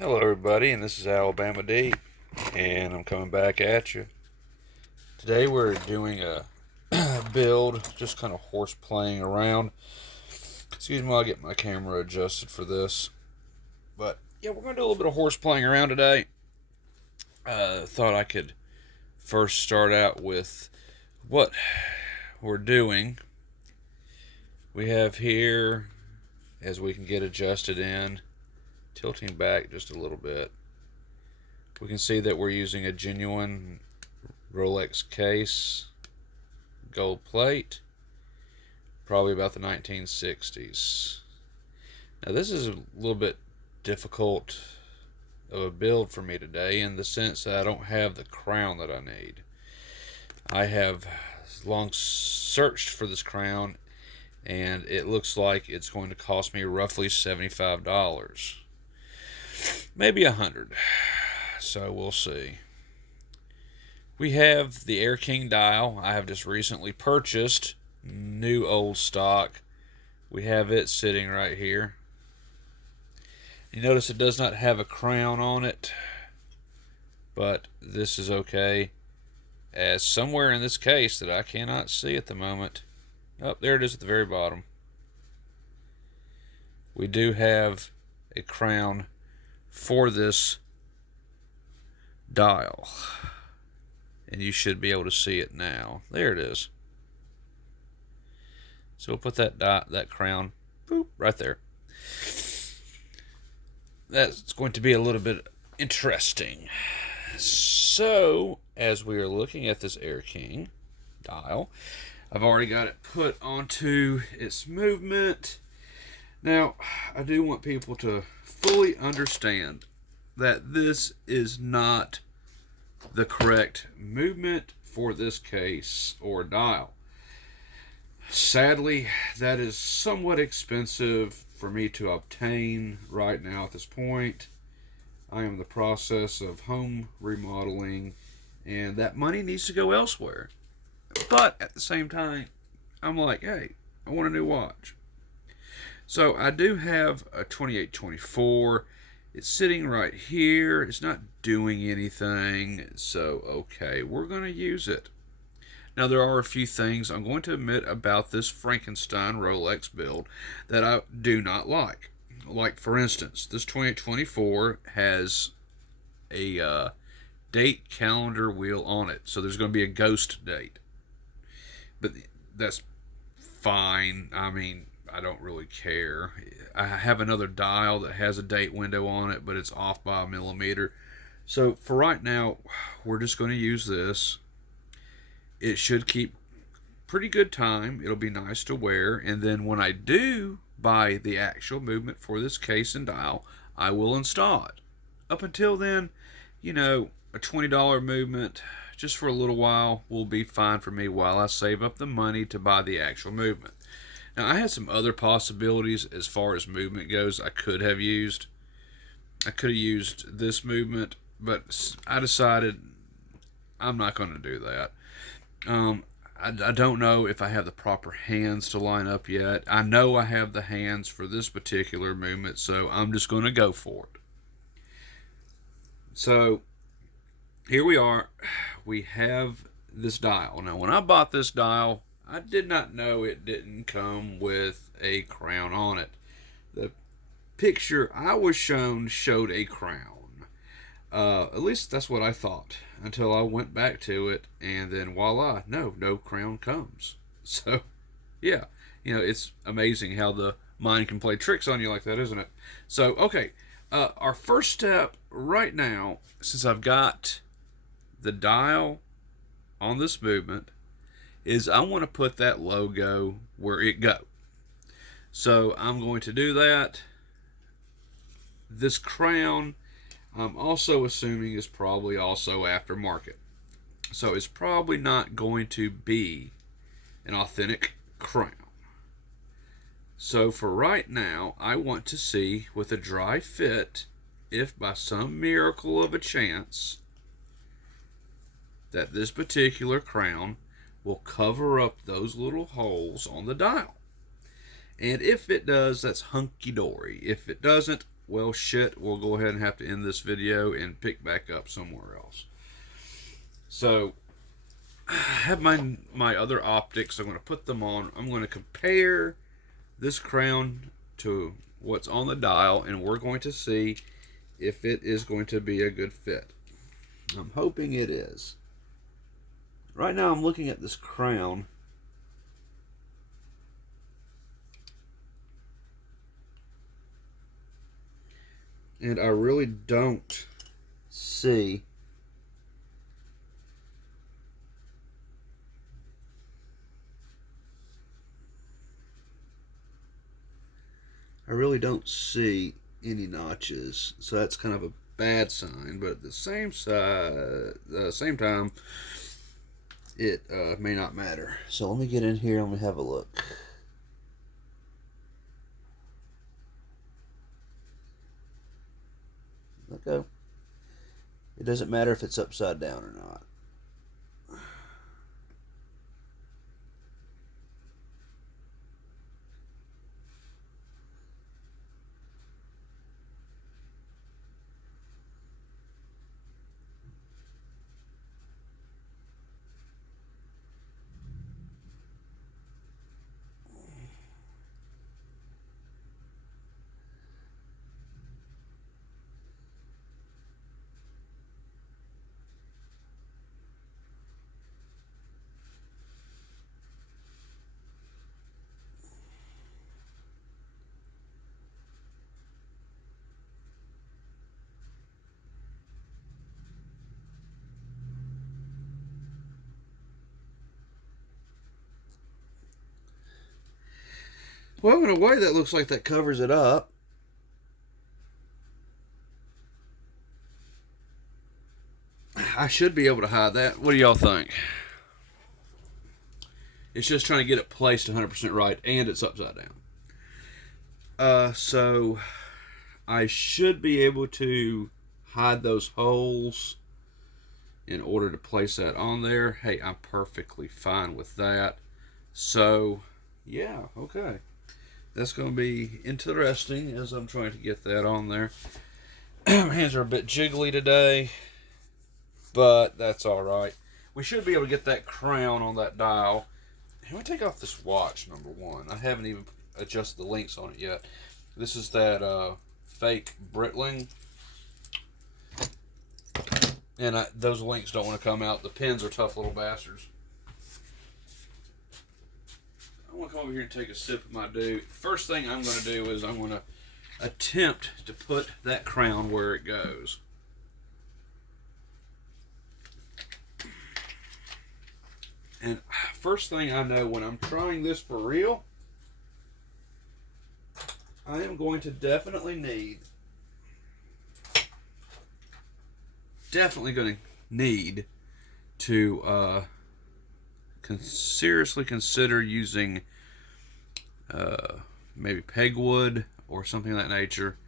Hello everybody, and this is Alabama D, and I'm coming back at you. Today we're doing a build, just kind of horse playing around. Excuse me while I get my camera adjusted for this. But yeah, we're going to do a little bit of horse playing around today. Thought I could first start out with what we're doing. We have here, as we can get adjusted in, tilting back just a little bit. We can see that we're using a genuine Rolex case, gold plate, probably about the 1960s. Now this is a little bit difficult of a build for me today in the sense that I don't have the crown that I need. I have long searched for this crown, and it looks like it's going to cost me roughly $75, maybe $100. So we'll see. We have the Air King dial. I have just recently purchased new old stock. We have it sitting right here. You notice it does not have a crown on it, but this is okay, as somewhere in this case that I cannot see at the moment. Oh, there it is at the very bottom. We do have a crown for this dial, and you should be able to see it now. There it is. So we'll put that crown, boop, right there. That's going to be a little bit interesting. So, as we are looking at this Air King dial, I've already got it put onto its movement. Now, I do want people to fully understand that this is not the correct movement for this case or dial. Sadly, that is somewhat expensive for me to obtain right now at this point. I am in the process of home remodeling, and that money needs to go elsewhere. But at the same time, I'm like, hey, I want a new watch. So I do have a 2824. It's sitting right here. It's not doing anything. So, okay, we're going to use it. Now, there are a few things I'm going to admit about this Frankenstein Rolex build that I do not like. Like, for instance, this 2824 has a date calendar wheel on it. So there's going to be a ghost date. But that's fine. I mean, I don't really care. I have another dial that has a date window on it, but it's off by a millimeter. So for right now, we're just going to use this. It should keep pretty good time. It'll be nice to wear. And then when I do buy the actual movement for this case and dial, I will install it. Up until then, a $20 movement just for a little while will be fine for me while I save up the money to buy the actual movement. Now, I had some other possibilities as far as movement goes I could have used. I could have used this movement, but I decided I'm not going to do that. I don't know if I have the proper hands to line up yet. I know I have the hands for this particular movement, so I'm just going to go for it. So, here we are. We have this dial. Now, when I bought this dial, I did not know it didn't come with a crown on it. The picture I was shown showed a crown. At least that's what I thought until I went back to it, and then voila, no crown comes. So, yeah, it's amazing how the mind can play tricks on you like that, isn't it? So, okay, our first step right now, since I've got the dial on this movement, is I want to put that logo where it goes. So I'm going to do that. This crown, I'm also assuming, is probably also aftermarket. So it's probably not going to be an authentic crown. So for right now, I want to see with a dry fit if by some miracle of a chance that this particular crown will cover up those little holes on the dial. And if it does, that's hunky-dory. If it doesn't, well, shit, we'll go ahead and have to end this video and pick back up somewhere else. So I have my other optics. I'm going to put them on. I'm going to compare this crown to what's on the dial, and we're going to see if it is going to be a good fit. I'm hoping it is. Right now I'm looking at this crown, and I really don't see any notches, so that's kind of a bad sign. But at the same time, it may not matter. So let me get in here and let me have a look. Okay. It doesn't matter if it's upside down or not. Well, in a way, that looks like that covers it up. I should be able to hide that. What do y'all think? It's just trying to get it placed 100% right, and it's upside down. So I should be able to hide those holes in order to place that on there. Hey, I'm perfectly fine with that. So, yeah, okay. That's going to be interesting as I'm trying to get that on there. My hands are a bit jiggly today, but that's all right. We should be able to get that crown on that dial. Let me take off this watch, number one. I haven't even adjusted the links on it yet. This is that fake Breitling. And those links don't want to come out. The pins are tough little bastards. I want to come over here and take a sip of my dew. First thing I'm going to do is I'm going to attempt to put that crown where it goes. And first thing I know, when I'm trying this for real, I am going to definitely need to seriously consider using maybe pegwood or something of that nature.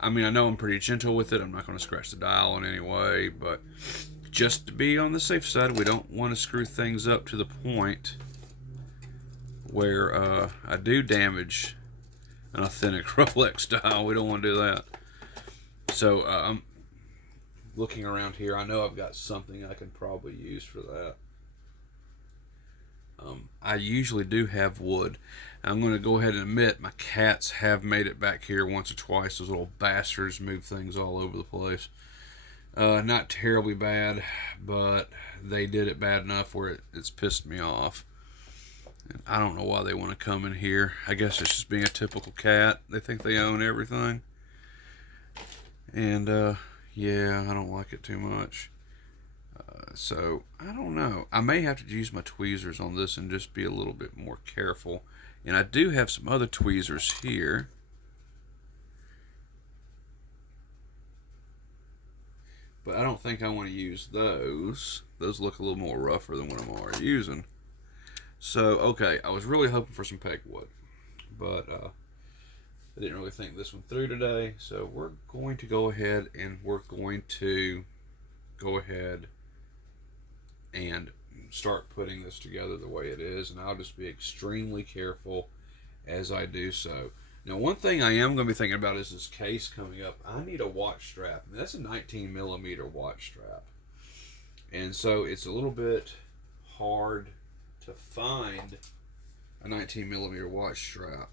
I mean, I know I'm pretty gentle with it. I'm not going to scratch the dial in any way, but just to be on the safe side, we don't want to screw things up to the point where I do damage an authentic Rolex dial. We don't want to do that. So I'm looking around here. I know I've got something I can probably use for that. I usually do have wood. I'm going to go ahead and admit my cats have made it back here once or twice. Those little bastards move things all over the place. Not terribly bad, but they did it bad enough where it's pissed me off. And I don't know why they want to come in here. I guess it's just being a typical cat. They think they own everything. And, yeah, I don't like it too much. So, I don't know. I may have to use my tweezers on this and just be a little bit more careful. And I do have some other tweezers here. But I don't think I want to use those. Those look a little more rougher than what I'm already using. So, okay, I was really hoping for some pegwood. But I didn't really think this one through today. So we're going to go ahead and start putting this together the way it is, and I'll just be extremely careful as I do so. Now, one thing I am going to be thinking about is this case coming up. I need a watch strap. I mean, that's a 19 millimeter watch strap. And so it's a little bit hard to find a 19 millimeter watch strap.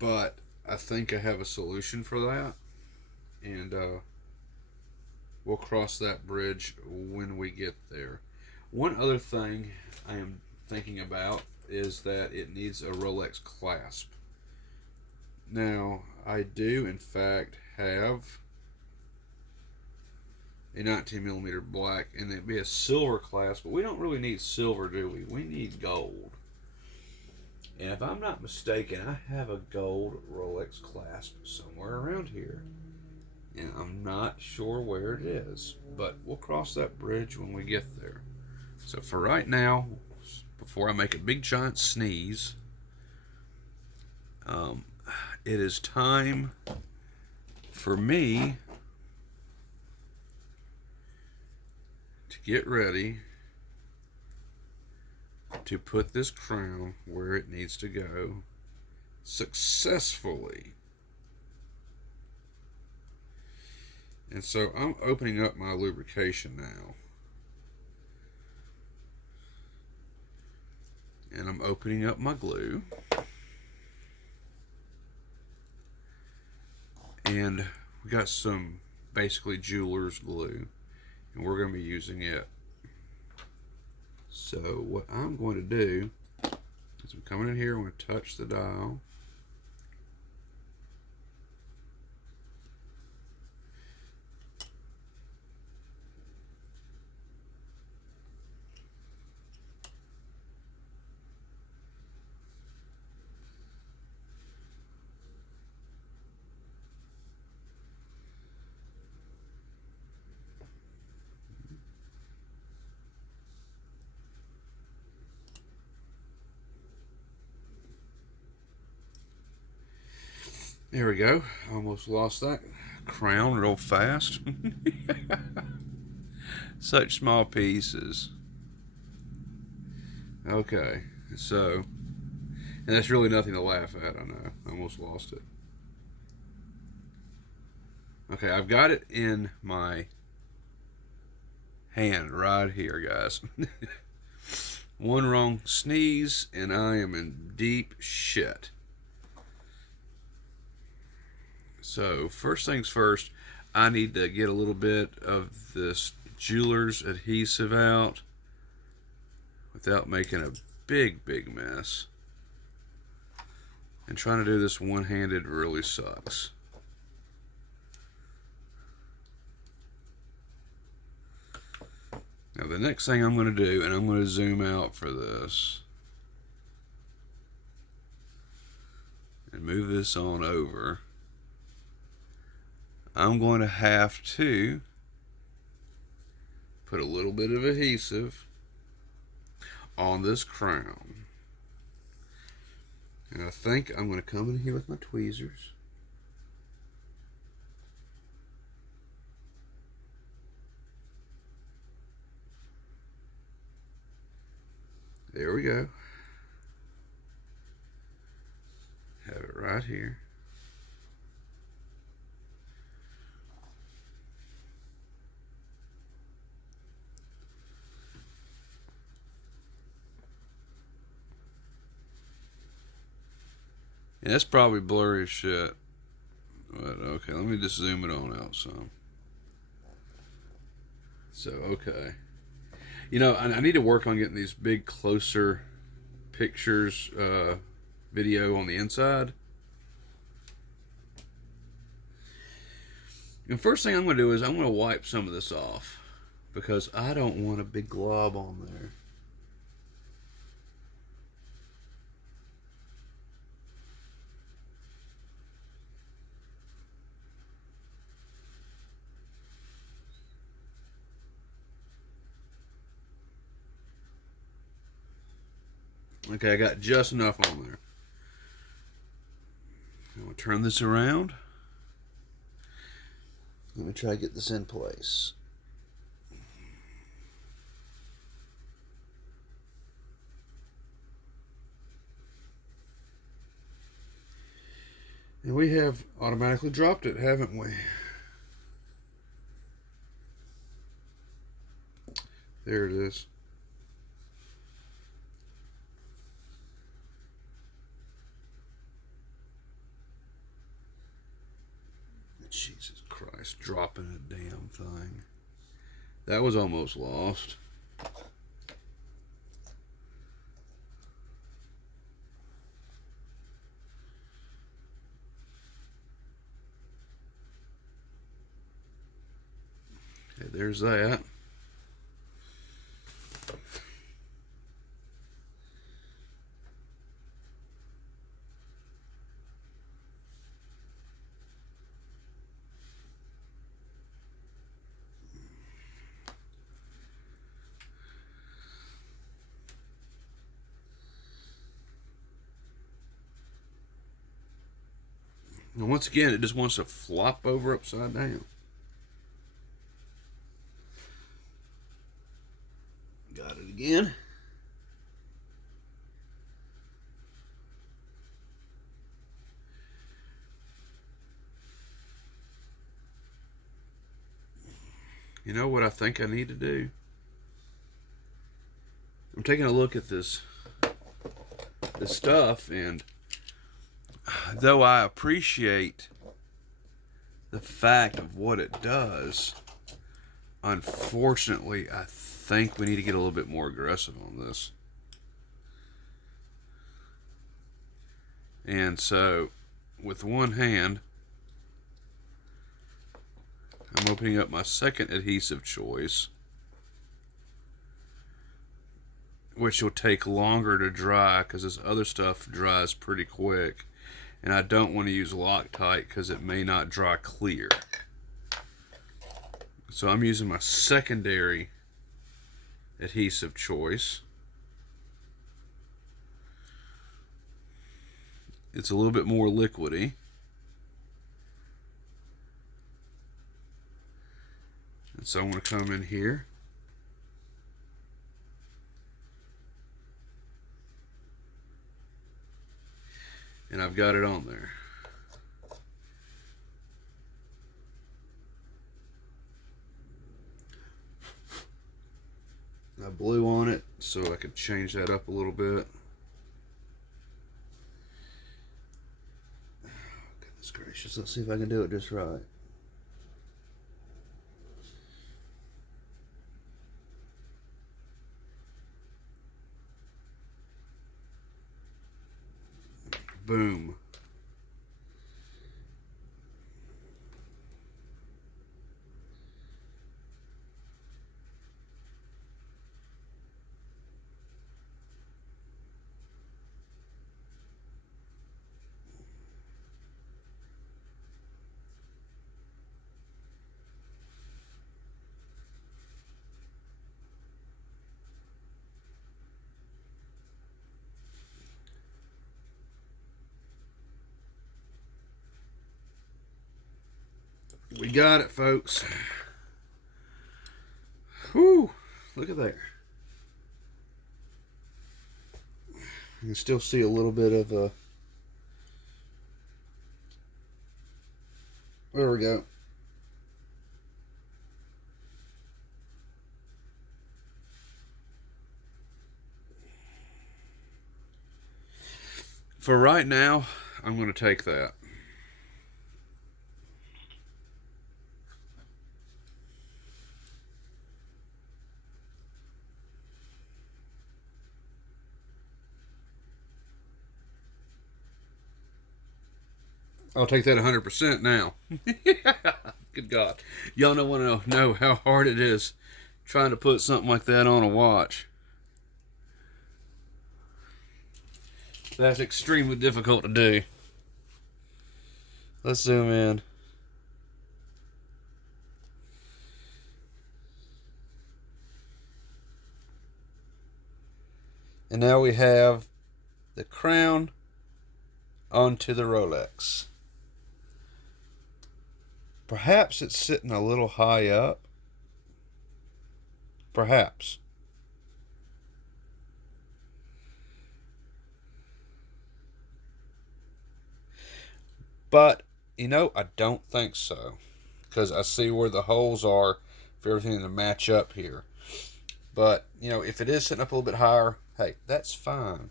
But I think I have a solution for that. And we'll cross that bridge when we get there. One other thing I am thinking about is that it needs a Rolex clasp. Now, I do in fact have a 19 millimeter black, and it'd be a silver clasp, but we don't really need silver, do we? We need gold. And if I'm not mistaken, I have a gold Rolex clasp somewhere around here. And I'm not sure where it is, but we'll cross that bridge when we get there. So for right now, before I make a big giant sneeze, it is time for me to get ready to put this crown where it needs to go successfully. And so I'm opening up my lubrication now. And I'm opening up my glue. And we got some basically jeweler's glue, and we're going to be using it. So what I'm going to do is I'm coming in here, I'm going to touch the dial. There we go. Almost lost that crown real fast. Such small pieces. Okay, so, and that's really nothing to laugh at, I know. I almost lost it. Okay, I've got it in my hand right here, guys. One wrong sneeze, and I am in deep shit. So, first things first, I need to get a little bit of this jeweler's adhesive out without making a big mess. And trying to do this one-handed really sucks. Now the next thing I'm going to do, and I'm going to zoom out for this, and move this on over, I'm going to have to put a little bit of adhesive on this crown. And I think I'm going to come in here with my tweezers. There we go. Have it right here. Yeah, that's probably blurry as shit. But okay, let me just zoom it on out some. So, okay. You know, I need to work on getting these big, closer pictures, video on the inside. And first thing I'm going to do is I'm going to wipe some of this off, because I don't want a big glob on there. Okay, I got just enough on there. I'm going to turn this around. Let me try to get this in place. And we have automatically dropped it, haven't we? There it is. Jesus Christ, dropping a damn thing. That was almost lost. Okay, there's that. And once again, it just wants to flop over upside down. Got it again. You know what I think I need to do? I'm taking a look at this stuff, and though I appreciate the fact of what it does, unfortunately, I think we need to get a little bit more aggressive on this. And so, with one hand, I'm opening up my second adhesive choice, which will take longer to dry because this other stuff dries pretty quick. And I don't want to use Loctite because it may not dry clear. So I'm using my secondary adhesive choice. It's a little bit more liquidy. And so I'm going to come in here. And I've got it on there. I blew on it so I could change that up a little bit. Oh, goodness gracious, let's see if I can do it just right. Boom. We got it, folks. Whew, look at there. You can still see a little bit of a... There we go. For right now, I'm going to take that. I'll take that 100% now. Good God. Y'all don't want to know how hard it is trying to put something like that on a watch. That's extremely difficult to do. Let's zoom in. And now we have the crown onto the Rolex. Perhaps it's sitting a little high up. Perhaps. But, I don't think so. Because I see where the holes are for everything to match up here. But, if it is sitting up a little bit higher, hey, that's fine.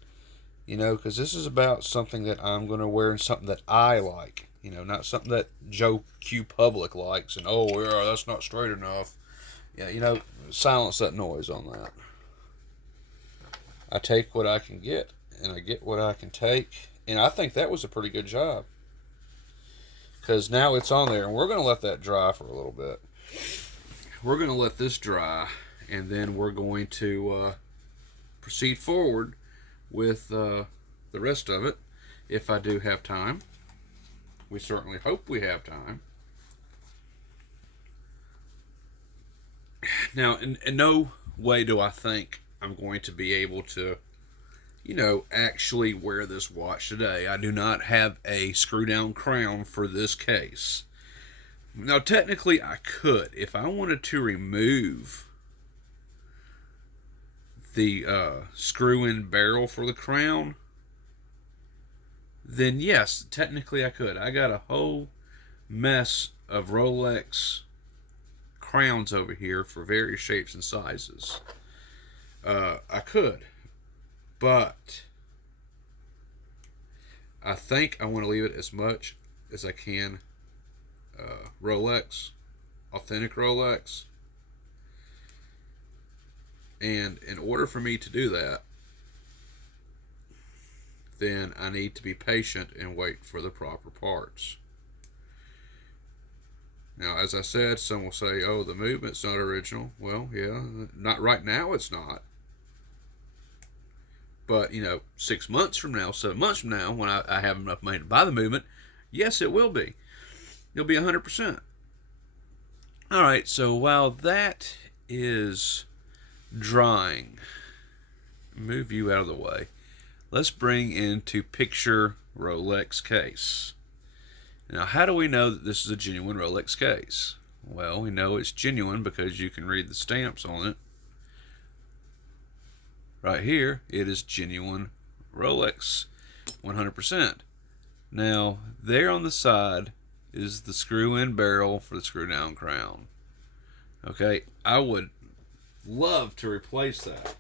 Because this is about something that I'm going to wear and something that I like. Not something that Joe Q Public likes. And, oh, yeah, that's not straight enough. Yeah, silence that noise on that. I take what I can get, and I get what I can take. And I think that was a pretty good job. Because now it's on there, and we're going to let that dry for a little bit. We're going to let this dry, and then we're going to proceed forward with the rest of it, if I do have time. We certainly hope we have time. Now, in no way do I think I'm going to be able to, actually wear this watch today. I do not have a screw-down crown for this case. Now, technically, I could. If I wanted to remove the screw-in barrel for the crown, then yes, technically I could. I got a whole mess of Rolex crowns over here for various shapes and sizes. I could, but I think I want to leave it as much as I can Rolex, authentic Rolex. And in order for me to do that, then I need to be patient and wait for the proper parts. Now, as I said, some will say, oh, the movement's not original. Well, yeah, not right now it's not. But, 6 months from now, 7 months from now, when I have enough money to buy the movement, yes, it will be. It'll be 100%. All right, so while that is drying, move you out of the way. Let's bring into picture Rolex case. Now, how do we know that this is a genuine Rolex case? Well, we know it's genuine because you can read the stamps on it. Right here, it is genuine Rolex, 100%. Now, there on the side is the screw-in barrel for the screw-down crown. Okay, I would love to replace that.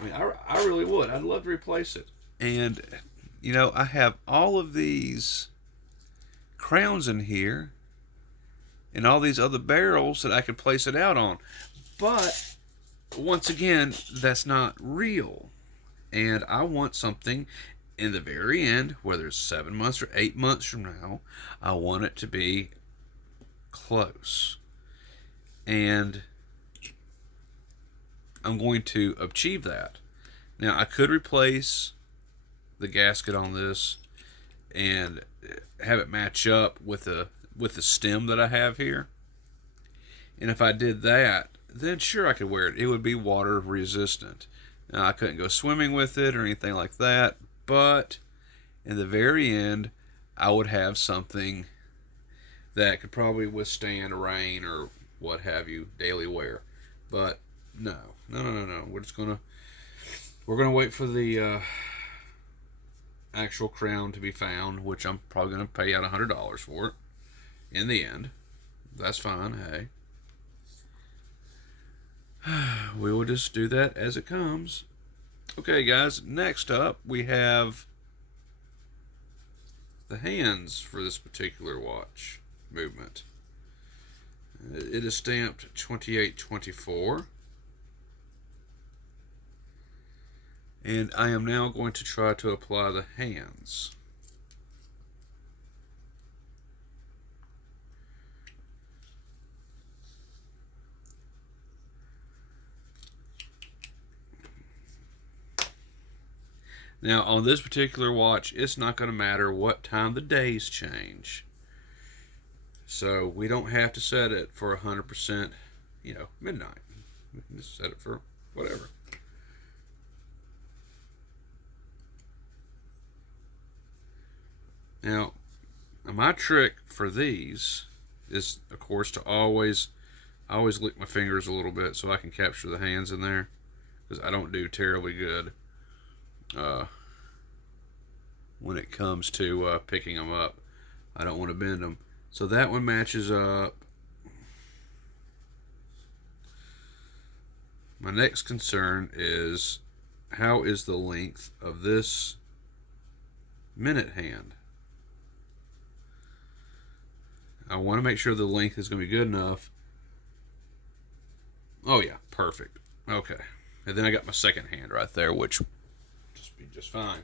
I mean, I really would. I'd love to replace it. And, I have all of these crowns in here and all these other barrels that I could place it out on. But, once again, that's not real. And I want something in the very end, whether it's 7 months or 8 months from now, I want it to be close. And I'm going to achieve that. Now, I could replace the gasket on this and have it match up with the stem that I have here. And if I did that, then sure, I could wear it. It would be water resistant. Now, I couldn't go swimming with it or anything like that, but in the very end, I would have something that could probably withstand rain or what have you, daily wear. But no. We're gonna wait for the actual crown to be found, which I'm probably gonna pay out $100 for it. In the end, that's fine. Hey, we will just do that as it comes. Okay, guys. Next up, we have the hands for this particular watch movement. It is stamped 2824. And I am now going to try to apply the hands. Now, on this particular watch, it's not going to matter what time the days change. So, we don't have to set it for 100%, midnight. We can just set it for whatever. Now, my trick for these is, of course, to always lick my fingers a little bit so I can capture the hands in there, because I don't do terribly good when it comes to picking them up. I don't want to bend them. So that one matches up. My next concern is, how is the length of this minute hand? I want to make sure the length is going to be good enough. Oh yeah, perfect. Okay. And then I got my second hand right there, which will just be just fine.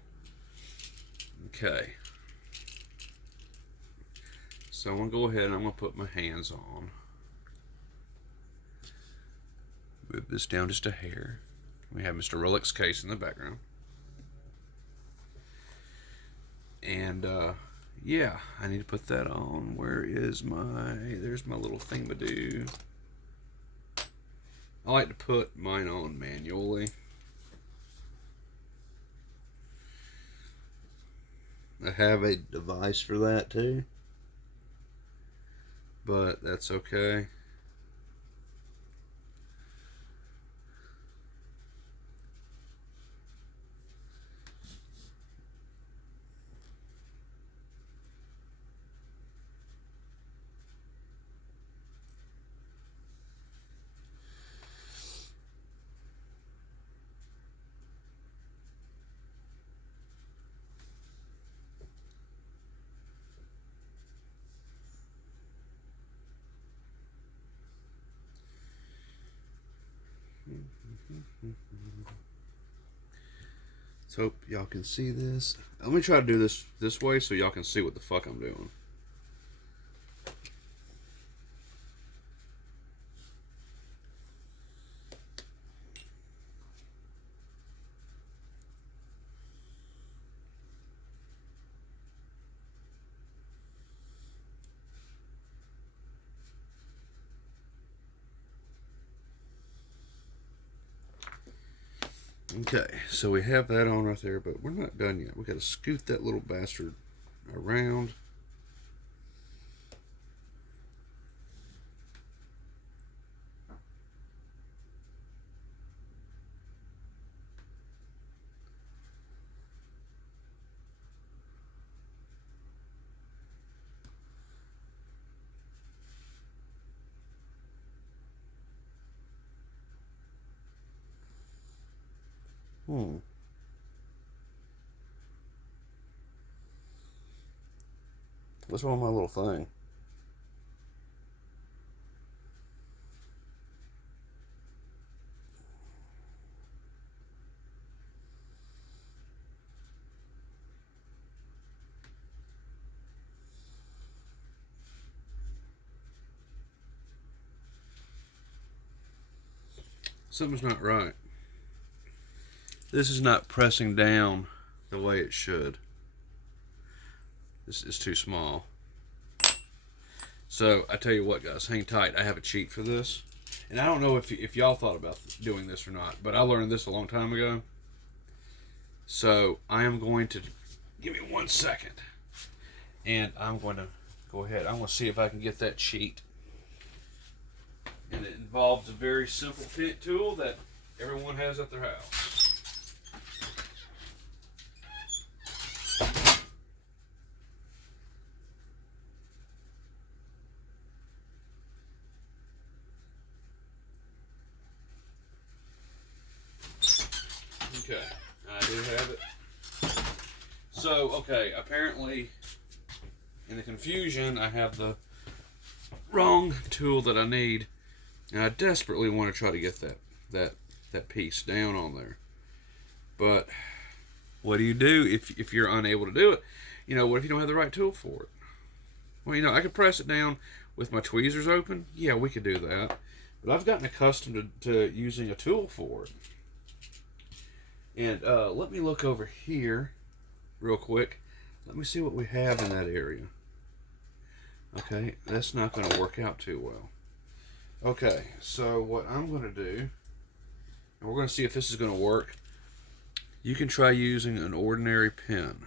Okay. So I'm going to go ahead and I'm going to put my hands on. Move this down just a hair. We have Mr. Rolex case in the background. And yeah, I need to put that on. Where is my... There's my little thingamadoo. I like to put mine on manually. I have a device for that too, but that's okay. Let's hope y'all can see this. Let me try to do this way so y'all can see what the fuck I'm doing. Okay, so we have that on right there, but we're not done yet. We got to scoot that little bastard around. What's wrong with my little thing? Something's not right. This is not pressing down the way it should. This is too small. So I tell you what, guys, hang tight. I have a cheat for this, and I don't know if y'all thought about doing this or not, but I learned this a long time ago. So I am going to give me 1 second, and I'm going to go ahead. I'm going to see if I can get that cheat, and it involves a very simple fit tool that everyone has at their house. Okay, I do have it. So, okay, apparently in the confusion, I have the wrong tool that I need, and I desperately want to try to get that piece down on there. But what do you do if you're unable to do it? You know, what if you don't have the right tool for it? Well, you know, I could press it down with my tweezers open. Yeah, we could do that. But I've gotten accustomed to using a tool for it. And let me look over here real quick. Let me see what we have in that area. Okay, that's not going to work out too well. Okay, so what I'm going to do, and we're going to see if this is going to work. You can try using an ordinary pen.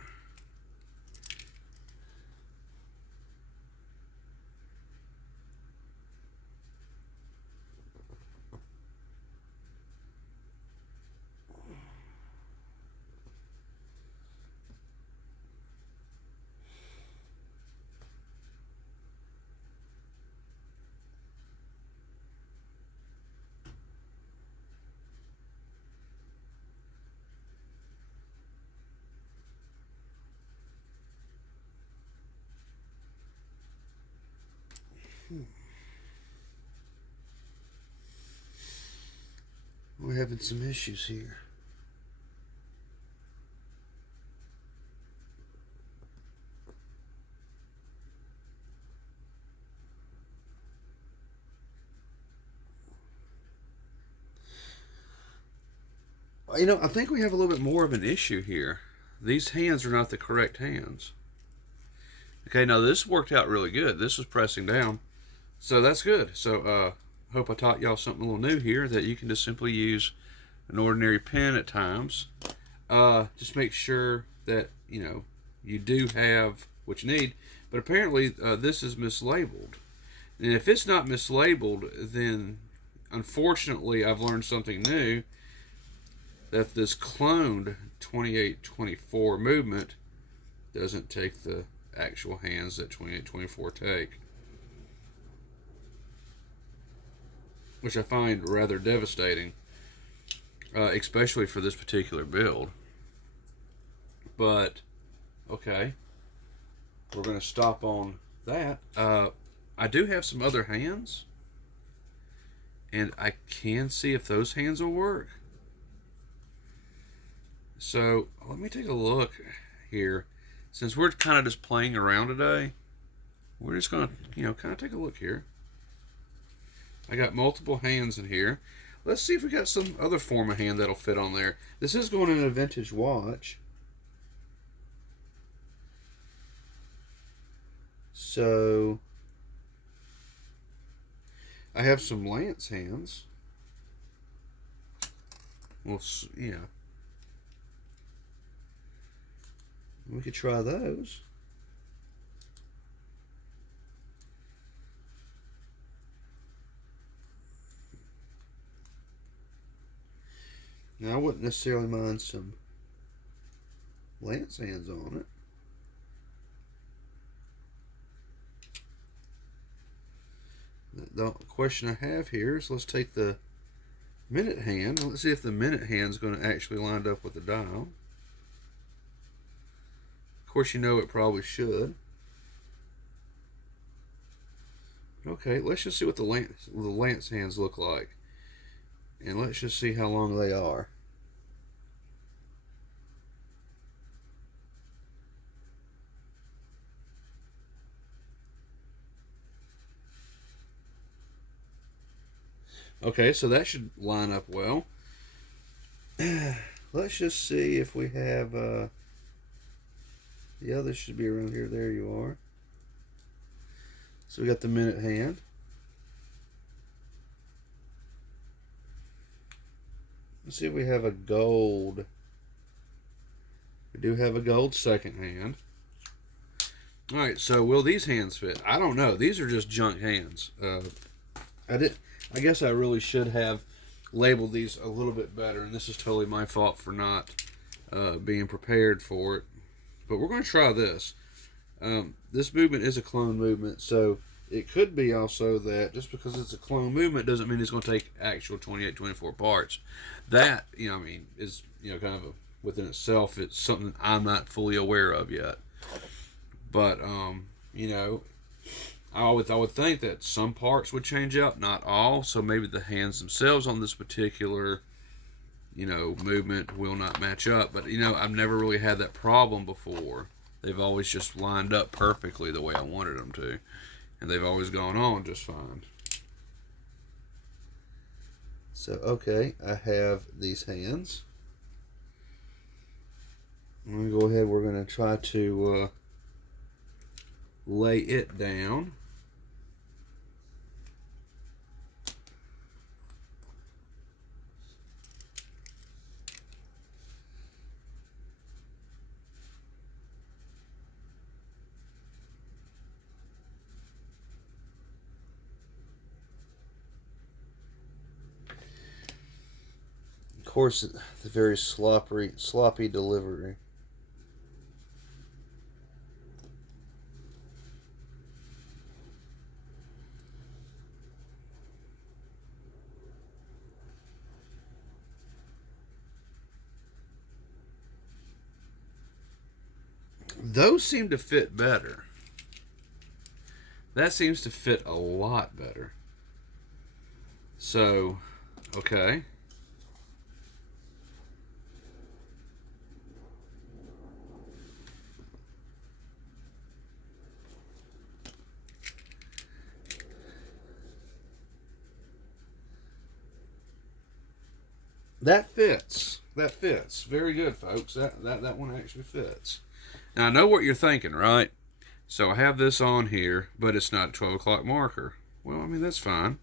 We're having some issues here. You know, I think we have a little bit more of an issue here. These hands are not the correct hands. Okay, now this worked out really good. This was pressing down. So that's good. So hope I taught y'all something a little new here, that you can just simply use an ordinary pen at times. Just make sure that, you know, you do have what you need. But apparently this is mislabeled. And if it's not mislabeled, then unfortunately I've learned something new, that this cloned 2824 movement doesn't take the actual hands that 2824 take, which I find rather devastating, especially for this particular build. But okay, we're going to stop on that. I do have some other hands, and I can see if those hands will work. So let me take a look here. Since we're kind of just playing around today, we're just going to, you know, kind of take a look here. I got multiple hands in here. Let's see if we got some other form of hand that'll fit on there. This is going in a vintage watch. So I have some lance hands. Well, yeah. We could try those. Now I wouldn't necessarily mind some lance hands on it. The question I have here is, let's take the minute hand. Let's see if the minute hand is going to actually line up with the dial. Of course, you know it probably should. Okay, let's just see what the lance hands look like. And let's just see how long they are. Okay, so that should line up well. Let's just see if we have... the others should be around here. There you are. So we got the minute hand. Let's see if we have a gold. We do have a gold second hand. Alright, so will these hands fit? I don't know. These are just junk hands. I guess I really should have labeled these a little bit better, and this is totally my fault for not being prepared for it. But we're going to try this. This movement is a clone movement, so it could be also that just because it's a clone movement doesn't mean it's going to take actual 2824 parts. That, you know, I mean, is, you know, kind of within itself, it's something I'm not fully aware of yet. But you know, I would think that some parts would change out, not all. So maybe the hands themselves on this particular, you know, movement will not match up. But, you know, I've never really had that problem before. They've always just lined up perfectly the way I wanted them to. And they've always gone on just fine. So, okay, I have these hands. I'm going to go ahead, we're going to try to lay it down. Of course, the very sloppy delivery. Those seem to fit better. That seems to fit a lot better. So, okay. That fits. That fits. Very good, folks. That one actually fits. Now I know what you're thinking, right? So I have this on here, but it's not a 12 o'clock marker. Well, I mean, that's fine.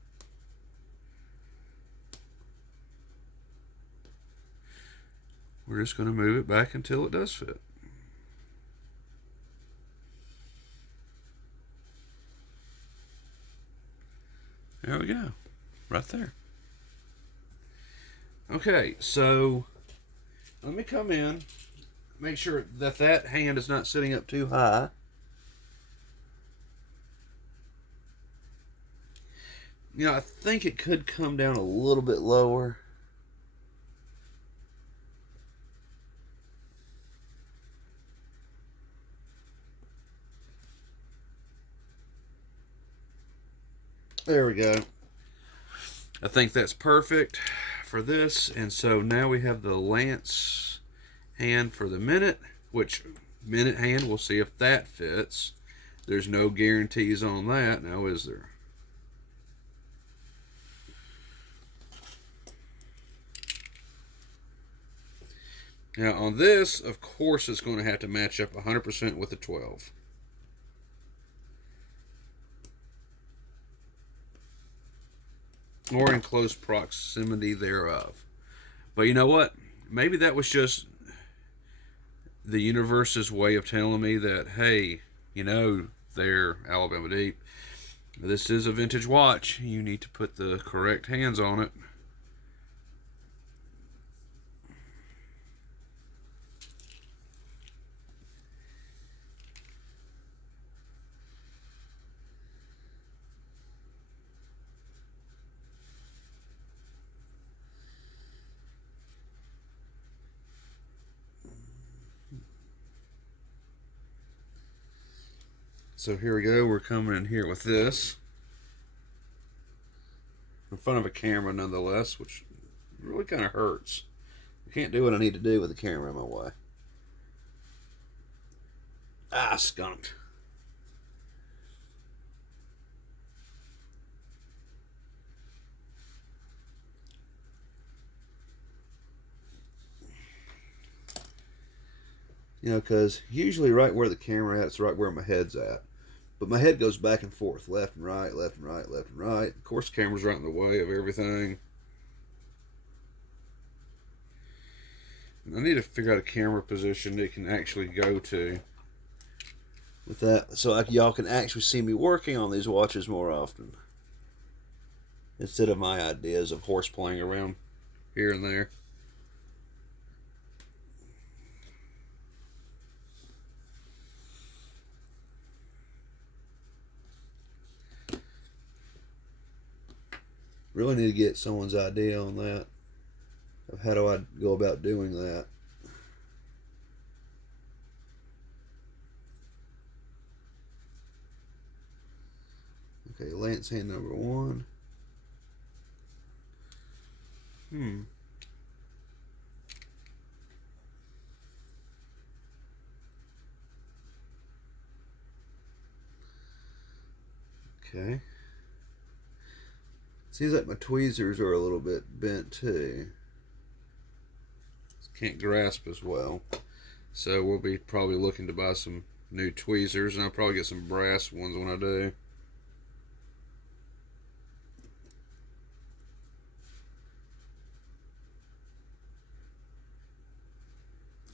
We're just going to move it back until it does fit. There we go. Right there. Okay, so let me come in, make sure that that hand is not sitting up too high. You know, I think it could come down a little bit lower. There we go. I think that's perfect for this. And so now we have the lance hand for the minute, which minute hand, we'll see if that fits. There's no guarantees on that, now is there? Now on this, of course, it's going to have to match up 100% with the 12. Or in close proximity thereof. But you know what? Maybe that was just the universe's way of telling me that, hey, you know, there, Alabama Deep, this is a vintage watch. You need to put the correct hands on it. So here we go. We're coming in here with this. In front of a camera nonetheless, which really kind of hurts. I can't do what I need to do with the camera in my way. Ah, skunked. You know, because usually right where the camera at, it's right where my head's at. But my head goes back and forth, left and right, left and right, left and right. Of course, the camera's right in the way of everything. I need to figure out a camera position it can actually go to with that, so y'all can actually see me working on these watches more often, instead of my ideas of horse playing around here and there. Really need to get someone's idea on that, of how do I go about doing that. Okay, lance hand number 1. Okay. Seems like my tweezers are a little bit bent too. Can't grasp as well. So we'll be probably looking to buy some new tweezers, and I'll probably get some brass ones when I do.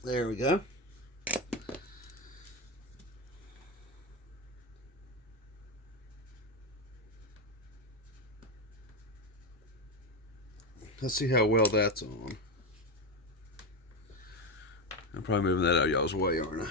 There we go. Let's see how well that's on. I'm probably moving that out of y'all's way, aren't I?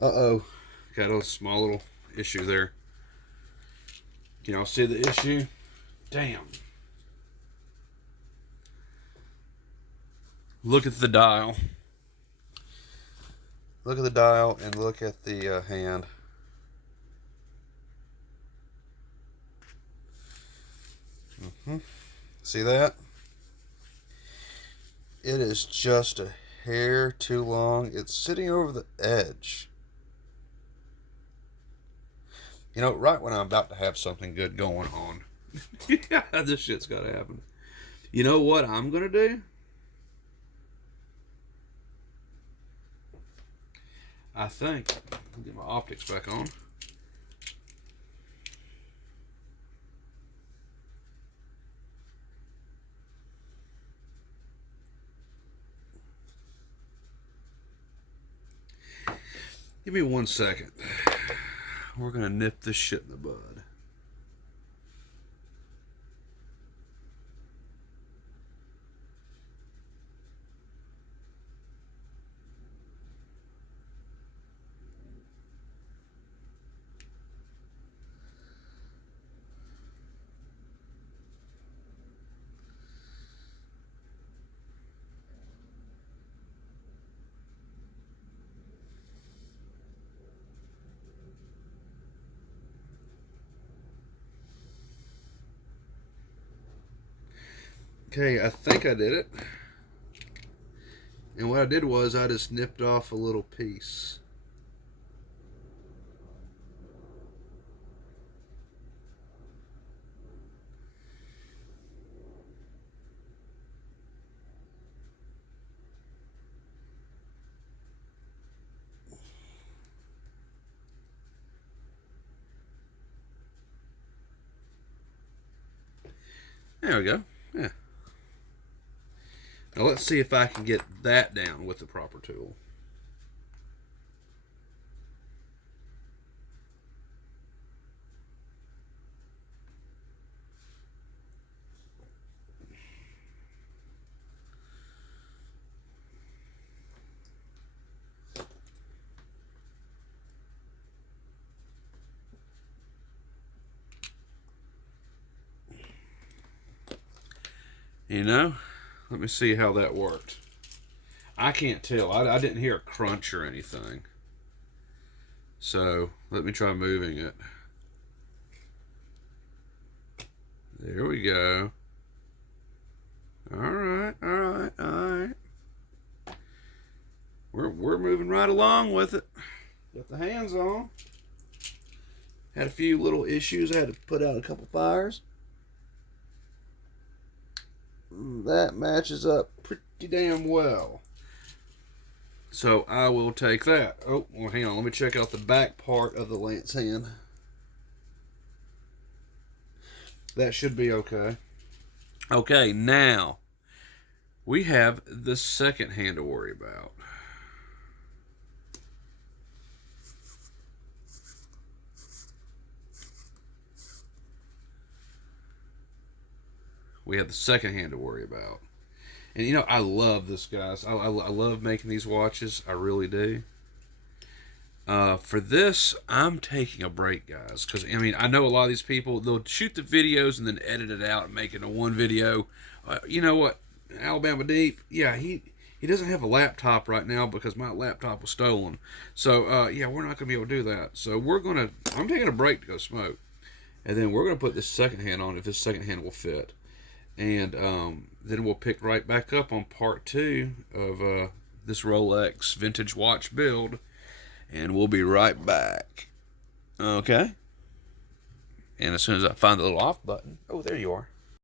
Uh-oh. Got a small little issue there. Can y'all see the issue? Damn. Look at the dial. Look at the dial and look at the hand. See that? It is just a hair too long. It's sitting over the edge. You know, right when I'm about to have something good going on. Yeah, this shit's got to happen. You know what I'm going to do? I think I'll get my optics back on. Give me 1 second. We're gonna nip this shit in the bud. Okay, I think I did it. And what I did was I just nipped off a little piece. There we go. Yeah. Now let's see if I can get that down with the proper tool. You know, let me see how that worked. I can't tell. I didn't hear a crunch or anything. So let me try moving it. There we go. Alright. We're moving right along with it. Got the hands on. Had a few little issues. I had to put out a couple fires. That matches up pretty damn well. So I will take that. Oh, well, hang on. Let me check out the back part of the lance hand. That should be okay. Okay, now we have the second hand to worry about. We have the second hand to worry about. And you know, I love this, guys. I love making these watches. I really do. For this, I'm taking a break, guys. Because, I mean, I know a lot of these people, they'll shoot the videos and then edit it out and make it a one video. You know what? Alabama Deep, yeah, he doesn't have a laptop right now because my laptop was stolen. So, yeah, we're not going to be able to do that. So, I'm taking a break to go smoke. And then we're going to put this second hand on if this second hand will fit. And then we'll pick right back up on part 2 of this Rolex vintage watch build. And we'll be right back. Okay? And as soon as I find the little off button... Oh, there you are.